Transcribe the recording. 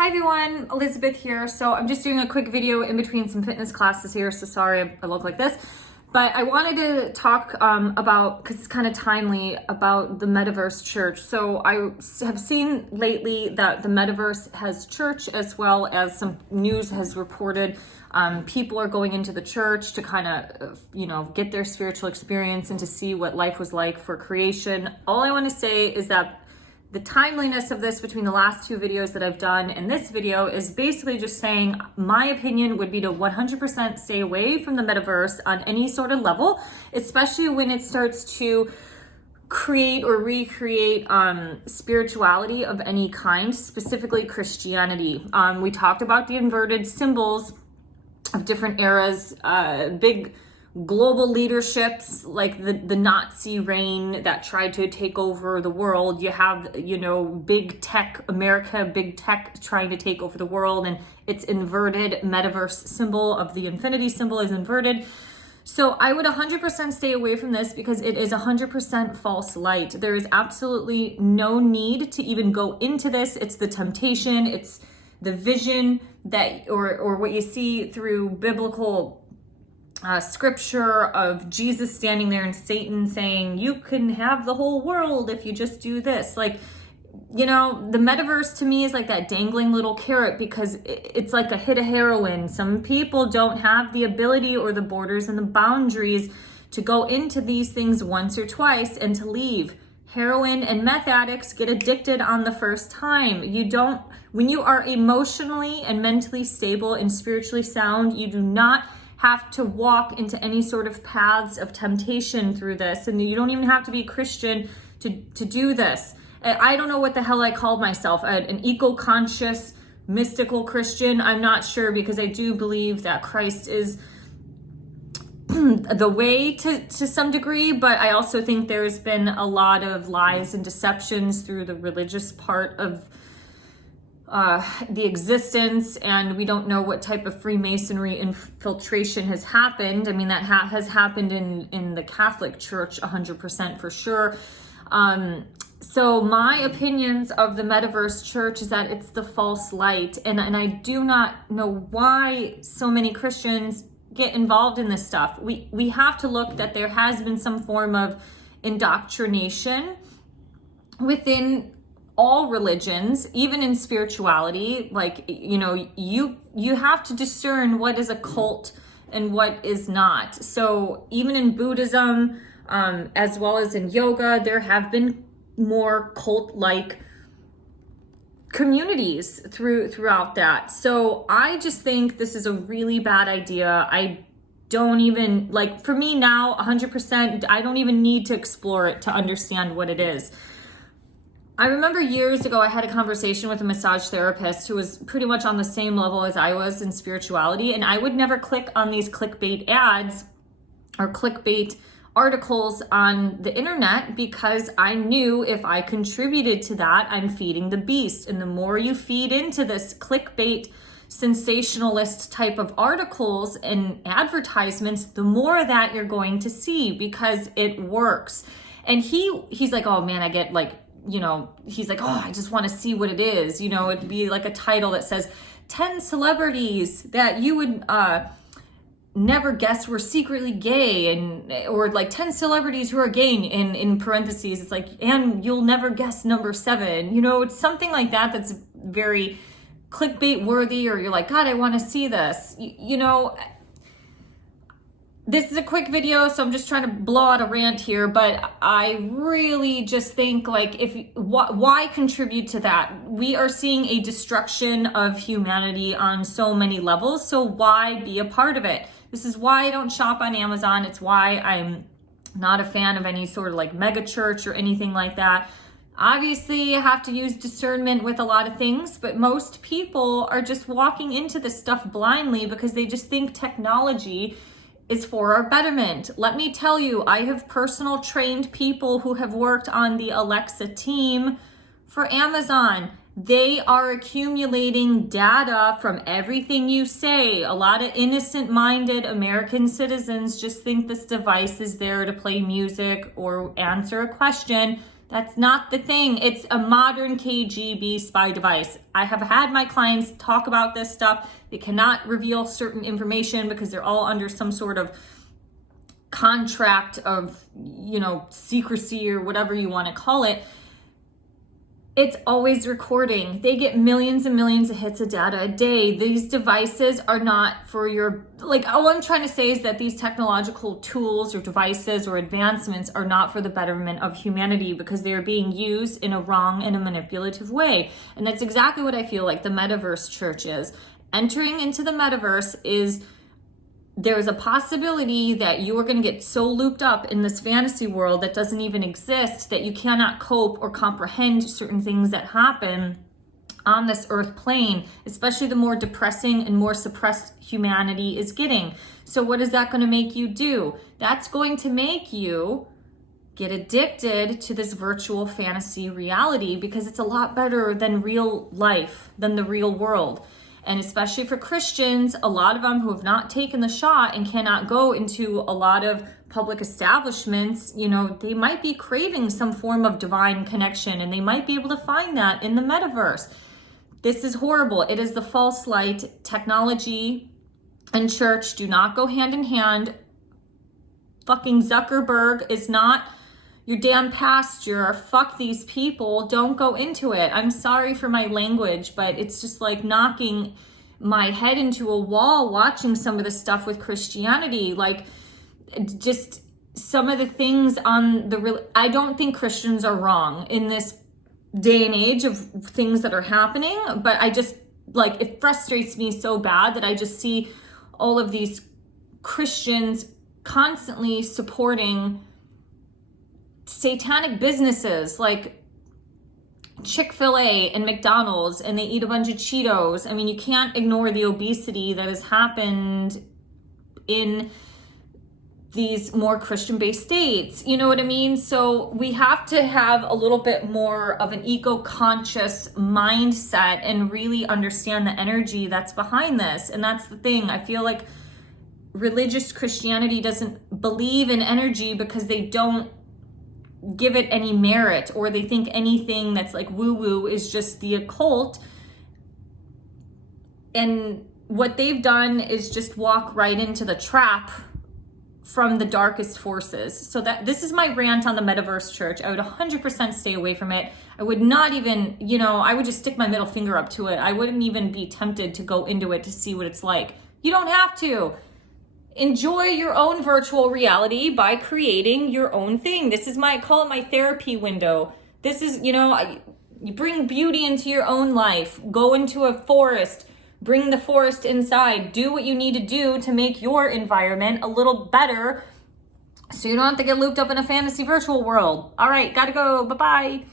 Hi everyone, Elizabeth here. So I'm just doing a quick video in between some fitness classes here. So sorry I look like this, but I wanted to talk about, because it's kind of timely, about the Metaverse church. So I have seen lately that the Metaverse has church, as well as some news has reported people are going into the church to kind of, get their spiritual experience and to see what life was like for creation. All I want to say is that the timeliness of this between the last two videos that I've done and this video is basically just saying my opinion would be to 100% stay away from the Metaverse on any sort of level, especially when it starts to create or recreate spirituality of any kind, specifically Christianity. We talked about the inverted symbols of different eras, big global leaderships like the Nazi reign that tried to take over the world. You have, big tech, America, big tech trying to take over the world, and its inverted Metaverse symbol of the infinity symbol is inverted. So I would 100% stay away from this because it is 100% false light. There is absolutely no need to even go into this. It's the temptation, it's the vision that, or what you see through biblical scripture of Jesus standing there and Satan saying, you can have the whole world if you just do this. The Metaverse to me is like that dangling little carrot, because it's like a hit of heroin. Some people don't have the ability or the borders and the boundaries to go into these things once or twice and to leave. Heroin and meth addicts get addicted on the first time. When you are emotionally and mentally stable and spiritually sound, you do not have to walk into any sort of paths of temptation through this. And you don't even have to be Christian to do this. I don't know what the hell I called myself, an eco-conscious, mystical Christian. I'm not sure, because I do believe that Christ is the way to some degree, but I also think there's been a lot of lies and deceptions through the religious part of the existence, and we don't know what type of Freemasonry infiltration has happened. I mean, that has happened in the Catholic Church 100% for sure. So my opinions of the Metaverse church is that it's the false light, and I do not know why so many Christians get involved in this stuff. We have to look that there has been some form of indoctrination within all religions, even in spirituality. You have to discern what is a cult and what is not. So even in Buddhism, as well as in yoga, there have been more cult-like communities throughout that. So I just think this is a really bad idea. I don't even, for me now, 100%, I don't even need to explore it to understand what it is. I remember years ago, I had a conversation with a massage therapist who was pretty much on the same level as I was in spirituality. And I would never click on these clickbait ads or clickbait articles on the internet, because I knew if I contributed to that, I'm feeding the beast. And the more you feed into this clickbait, sensationalist type of articles and advertisements, the more that you're going to see, because it works. And he's like, oh man, I get he's like, oh, I just want to see what it is. It'd be like a title that says 10 celebrities that you would never guess were secretly gay, or 10 celebrities who are gay, in parentheses. It's like, and you'll never guess number 7. It's something like that that's very clickbait worthy, or you're like, God, I want to see this. This is a quick video, so I'm just trying to blow out a rant here, but I really just think, why contribute to that? We are seeing a destruction of humanity on so many levels, so why be a part of it? This is why I don't shop on Amazon. It's why I'm not a fan of any sort of mega church or anything like that. Obviously, you have to use discernment with a lot of things, but most people are just walking into this stuff blindly because they just think technology is for our betterment. Let me tell you, I have personal trained people who have worked on the Alexa team for Amazon. They are accumulating data from everything you say. A lot of innocent-minded American citizens just think this device is there to play music or answer a question. That's not the thing. It's a modern KGB spy device. I have had my clients talk about this stuff. They cannot reveal certain information because they're all under some sort of contract of, secrecy or whatever you want to call it. It's always recording. They get millions and millions of hits of data a day. These devices are not for your, all I'm trying to say is that these technological tools or devices or advancements are not for the betterment of humanity because they are being used in a wrong and a manipulative way. And that's exactly what I feel like the Metaverse church is. Entering into the Metaverse is, there's a possibility that you are going to get so looped up in this fantasy world that doesn't even exist that you cannot cope or comprehend certain things that happen on this earth plane, especially the more depressing and more suppressed humanity is getting. So what is that going to make you do? That's going to make you get addicted to this virtual fantasy reality because it's a lot better than real life, than the real world. And especially for Christians, a lot of them who have not taken the shot and cannot go into a lot of public establishments, they might be craving some form of divine connection and they might be able to find that in the metaverse. This is horrible. It is the false light. Technology and church do not go hand in hand. Fucking Zuckerberg is not your damn pasture. Fuck these people. Don't go into it. I'm sorry for my language, but it's just like knocking my head into a wall watching some of the stuff with Christianity. Just some of the things on I don't think Christians are wrong in this day and age of things that are happening, but I just it frustrates me so bad that I just see all of these Christians constantly supporting satanic businesses like Chick-fil-A and McDonald's, and they eat a bunch of Cheetos. I mean, you can't ignore the obesity that has happened in these more Christian-based states. You know what I mean? So we have to have a little bit more of an eco-conscious mindset and really understand the energy that's behind this. And that's the thing. I feel like religious Christianity doesn't believe in energy because they don't give it any merit, or they think anything that's like woo-woo is just the occult. And what they've done is just walk right into the trap from the darkest forces. So that this is my rant on the Metaverse church. I would 100% stay away from it. I would not even, I would just stick my middle finger up to it. I wouldn't even be tempted to go into it to see what it's like. You don't have to. Enjoy your own virtual reality by creating your own thing. This is I call it my therapy window. This is, you bring beauty into your own life. Go into a forest, bring the forest inside. Do what you need to do to make your environment a little better so you don't have to get looped up in a fantasy virtual world. All right, gotta go. Bye-bye.